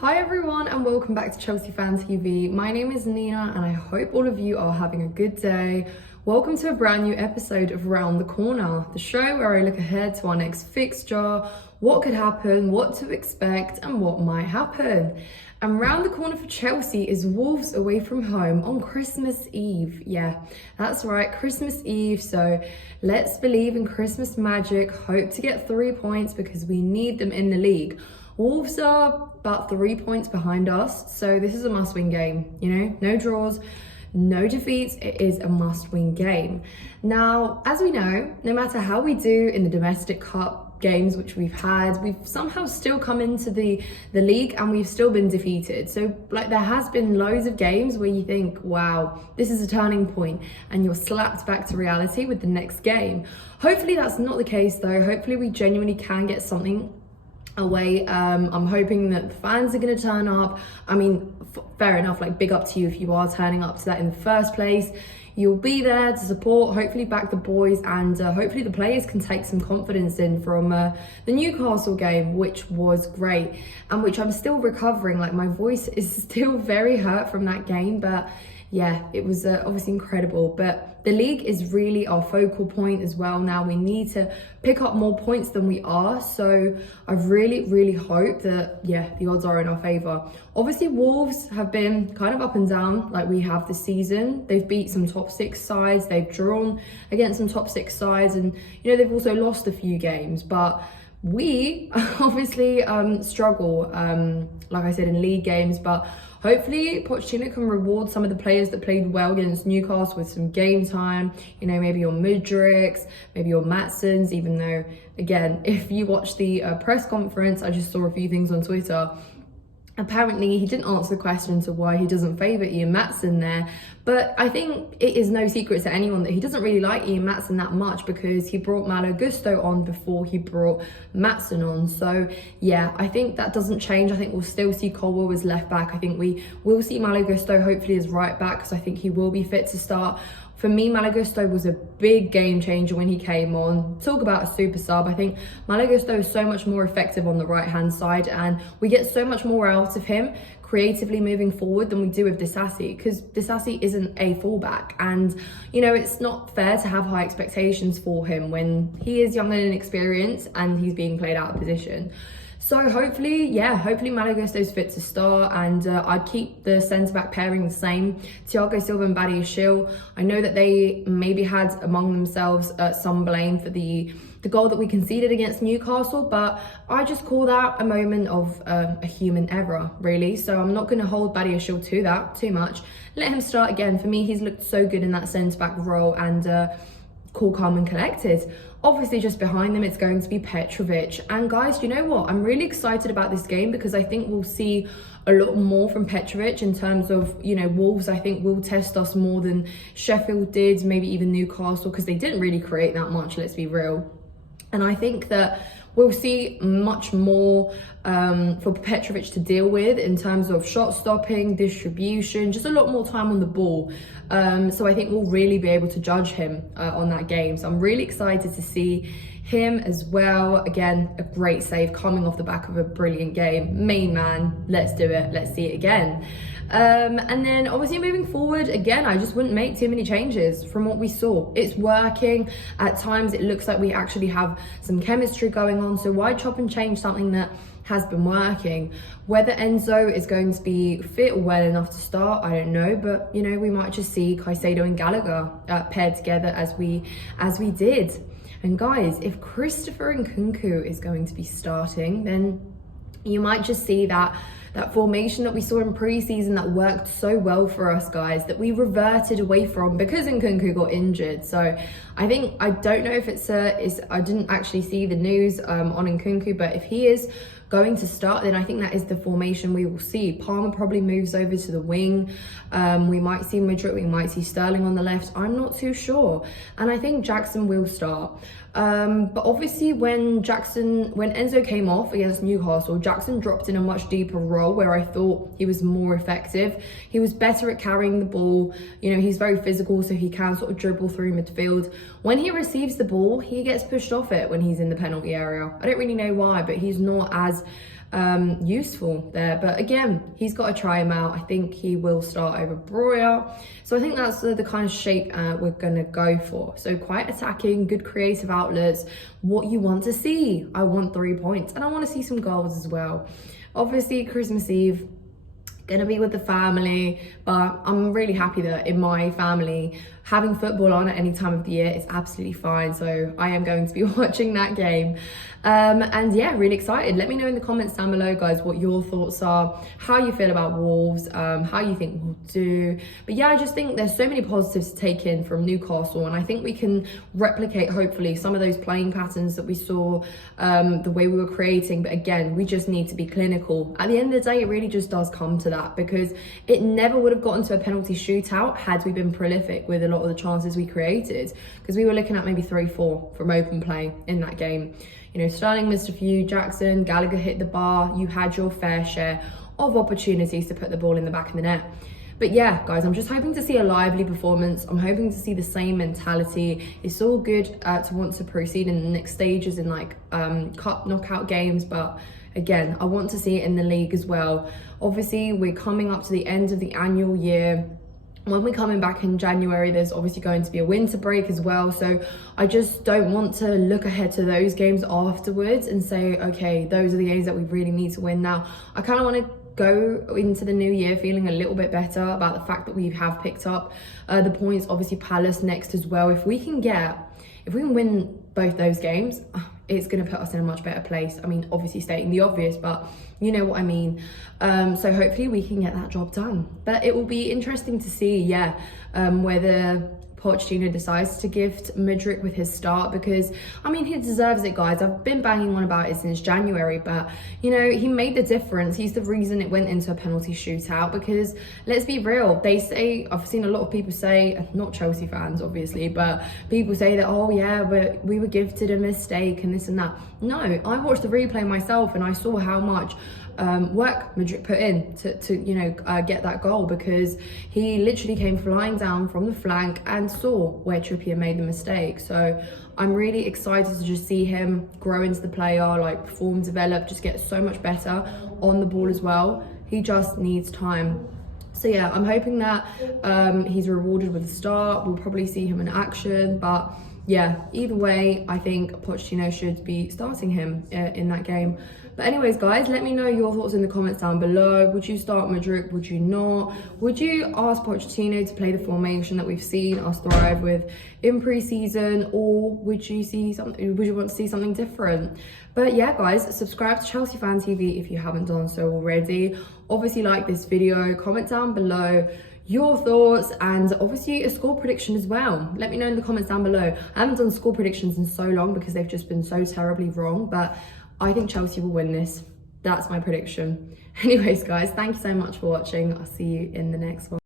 Hi everyone and welcome back to Chelsea Fan TV. My name is Nina and I hope all of you are having a good day. Welcome to a brand new episode of Round the Corner, the show where I look ahead to our next fixture, what could happen, what to expect and what might happen. And round the corner for Chelsea is Wolves away from home on Christmas Eve. Yeah, that's right, Christmas Eve. So let's believe in Christmas magic, hope to get 3 points because we need them in the league. Wolves are about 3 points behind us, so this is a must-win game, no draws, no defeats, it is a must-win game. Now, as we know, no matter how we do in the domestic cup games which we've had, we've somehow still come into the league and we've still been defeated. So there has been loads of games where you think, wow, this is a turning point, and you're slapped back to reality with the next game. Hopefully that's not the case though. Hopefully we genuinely can get something away. I'm hoping that the fans are going to turn up. I mean, fair enough, big up to you if you are turning up to that in the first place. You'll be there to support, hopefully back the boys, and hopefully the players can take some confidence in from the Newcastle game, which was great and which I'm still recovering. My voice is still very hurt from that game, but yeah, it was obviously incredible. But the league is really our focal point as well now. We need to pick up more points than we are. So I really hope that, the odds are in our favour. Obviously, Wolves have been kind of up and down like we have this season. They've beat some top 6 sides. They've drawn against some top 6 sides. And, they've also lost a few games. But we obviously struggle, like I said, in league games. But hopefully Pochettino can reward some of the players that played well against Newcastle with some game time. Maybe your Mudryks, maybe your Matsons, even though, again, if you watch the press conference, I just saw a few things on Twitter. Apparently, he didn't answer the question to why he doesn't favour Ian Maatsen there. But I think it is no secret to anyone that he doesn't really like Ian Maatsen that much because he brought Malo on before he brought Maatsen on. So, yeah, I think that doesn't change. I think we'll still see Colwell as left back. I think we will see Malo hopefully as right back because I think he will be fit to start. For me, Malo was a big game changer when he came on. Talk about a super sub. I think Malo is so much more effective on the right-hand side and we get so much more out of him creatively moving forward than we do with Disasi, because Disasi isn't a fullback, and it's not fair to have high expectations for him when he is young and inexperienced and he's being played out of position. So hopefully Malo is fit to start, and I'd keep the centre-back pairing the same. Thiago Silva and Badiashile. I know that they maybe had among themselves some blame for the goal that we conceded against Newcastle, but I just call that a moment of a human error, really. So I'm not going to hold Badiashile to that too much. Let him start again. For me, he's looked so good in that centre-back role and cool, calm and collected. Obviously, just behind them, it's going to be Petrovic. And guys, you know what? I'm really excited about this game because I think we'll see a lot more from Petrovic in terms of, Wolves, I think, will test us more than Sheffield did, maybe even Newcastle, because they didn't really create that much, let's be real. And I think that we'll see much more for Petrovic to deal with in terms of shot stopping, distribution, just a lot more time on the ball. So I think we'll really be able to judge him on that game. So I'm really excited to see him as well. Again, a great save coming off the back of a brilliant game. Main man, let's do it. Let's see it again. And then obviously moving forward, again, I just wouldn't make too many changes from what we saw. It's working. At times it looks like we actually have some chemistry going on. So why chop and change something that has been working? Whether Enzo is going to be fit or well enough to start, I don't know. But, we might just see Caicedo and Gallagher paired together as we did. And guys, if Christopher Nkunku is going to be starting, then you might just see that formation that we saw in pre-season that worked so well for us, guys, that we reverted away from because Nkunku got injured. So I don't know if I didn't actually see the news on Nkunku, but if he is going to start, then I think that is the formation we will see. Palmer probably moves over to the wing. We might see Mudryk, we might see Sterling on the left. I'm not too sure. And I think Jackson will start. But obviously when Enzo came off against Newcastle, Jackson dropped in a much deeper role where I thought he was more effective. He was better at carrying the ball. He's very physical, so he can sort of dribble through midfield. When he receives the ball, he gets pushed off it when he's in the penalty area. I don't really know why, but he's not as useful there. But again, he's got to try him out. I think he will start over Breuer. So I think that's the kind of shape we're going to go for. So quite attacking, good creative outlets, what you want to see. I want 3 points and I want to see some goals as well. Obviously, Christmas Eve, gonna be with the family, but I'm really happy that in my family, having football on at any time of the year is absolutely fine. So I am going to be watching that game. And yeah, really excited. Let me know in the comments down below, guys, what your thoughts are, how you feel about Wolves, how you think we'll do. But yeah, I just think there's so many positives to take in from Newcastle, and I think we can replicate, hopefully, some of those playing patterns that we saw, the way we were creating. But again, we just need to be clinical. At the end of the day, it really just does come to that, because it never would have gotten to a penalty shootout had we been prolific with a lot of the chances we created, because we were looking at maybe 3-4 from open play in that game. You know, Sterling missed a few, Jackson, Gallagher hit the bar. You had your fair share of opportunities to put the ball in the back of the net. But yeah, guys, I'm just hoping to see a lively performance. I'm hoping to see the same mentality. It's all good to want to proceed in the next stages in like cup knockout games, but again, I want to see it in the league as well. Obviously, we're coming up to the end of the annual year. When we're coming back in January, there's obviously going to be a winter break as well. So I just don't want to look ahead to those games afterwards and say, okay, those are the games that we really need to win now. I kind of want to go into the new year feeling a little bit better about the fact that we have picked up the points. Obviously, Palace next as well. If we can win both those games, it's going to put us in a much better place. I mean, obviously stating the obvious, but you know what I mean. So hopefully we can get that job done. But it will be interesting to see, whether Pochettino decides to gift Mudryk with his start, because I mean, he deserves it, guys. I've been banging on about it since January, but you know, he made the difference. He's the reason it went into a penalty shootout, because let's be real, they say, I've seen a lot of people say, not Chelsea fans obviously, but people say that, oh yeah, we were gifted a mistake and this and that. No, I watched the replay myself and I saw how much work Mudryk put in to get that goal, because he literally came flying down from the flank and saw where Trippier made the mistake. So I'm really excited to just see him grow into the player, like perform, develop, just get so much better on the ball as well. He just needs time. So yeah, I'm hoping that he's rewarded with a start. We'll probably see him in action, but yeah, either way, I think Pochettino should be starting him in that game. But anyways, guys, let me know your thoughts in the comments down below. Would you start Mudryk? Would you not? Would you ask Pochettino to play the formation that we've seen us thrive with in pre-season, or would you see something? Would you want to see something different? But yeah, guys, subscribe to Chelsea Fan TV if you haven't done so already. Obviously, like this video, comment down below your thoughts, and obviously a score prediction as well. Let me know in the comments down below. I haven't done score predictions in so long because they've just been so terribly wrong, but I think Chelsea will win this. That's my prediction. Anyways, guys, thank you so much for watching. I'll see you in the next one.